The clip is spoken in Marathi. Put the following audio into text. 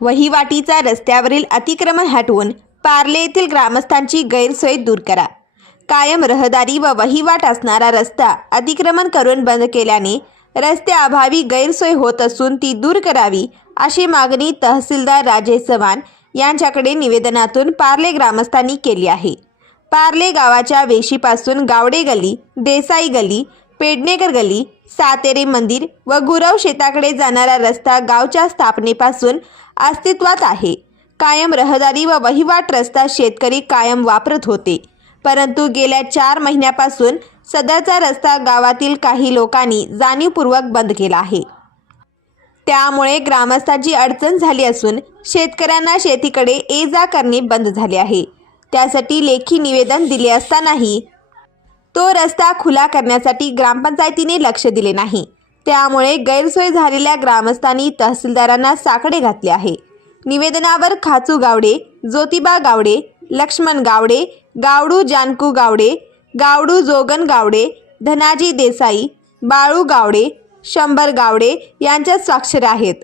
वहिवाटीचा रस्त्यावरील अतिक्रमण हटवून पार्ले येथील ग्रामस्थांची गैरसोय दूर करा. कायम रहदारी व वहिवाट असणारा रस्ता अतिक्रमण करून बंद केल्याने रस्त्याअभावी गैरसोय होत असून ती दूर करावी अशी मागणी तहसीलदार राजेश चव्हाण यांच्याकडे निवेदनातून पार्ले ग्रामस्थांनी केली आहे. पार्ले गावाच्या वेशीपासून गावडे गली देसाई गली पेडणेकर गली सातेरे मंदिर व गुरव शेताकडे जाणारा रस्ता गावच्या स्थापनेपासून अस्तित्वात आहे. कायम रहदारी व वहिवाट रस्ता शेतकरी कायम वापरत होते. परंतु गेल्या चार महिन्यापासून सदरचा रस्ता गावातील काही लोकांनी जाणीवपूर्वक बंद केला आहे. त्यामुळे ग्रामस्थाची अडचण झाली असून शेतकऱ्यांना शेतीकडे ये जा करणे बंद झाले आहे. त्यासाठी लेखी निवेदन दिले असतानाही तो रस्ता खुला करण्यासाठी ग्रामपंचायतीने लक्ष दिले नाही. त्यामुळे गैरसोय झालेल्या ग्रामस्थांनी तहसीलदारांना साकडे घातले आहे. निवेदनावर खाचू गावडे ज्योतिबा गावडे लक्ष्मण गावडे गावडू जानकू गावडे गावडू जोगन गावडे धनाजी देसाई बाळू गावडे शंभर गावडे यांच्या स्वाक्षर आहेत.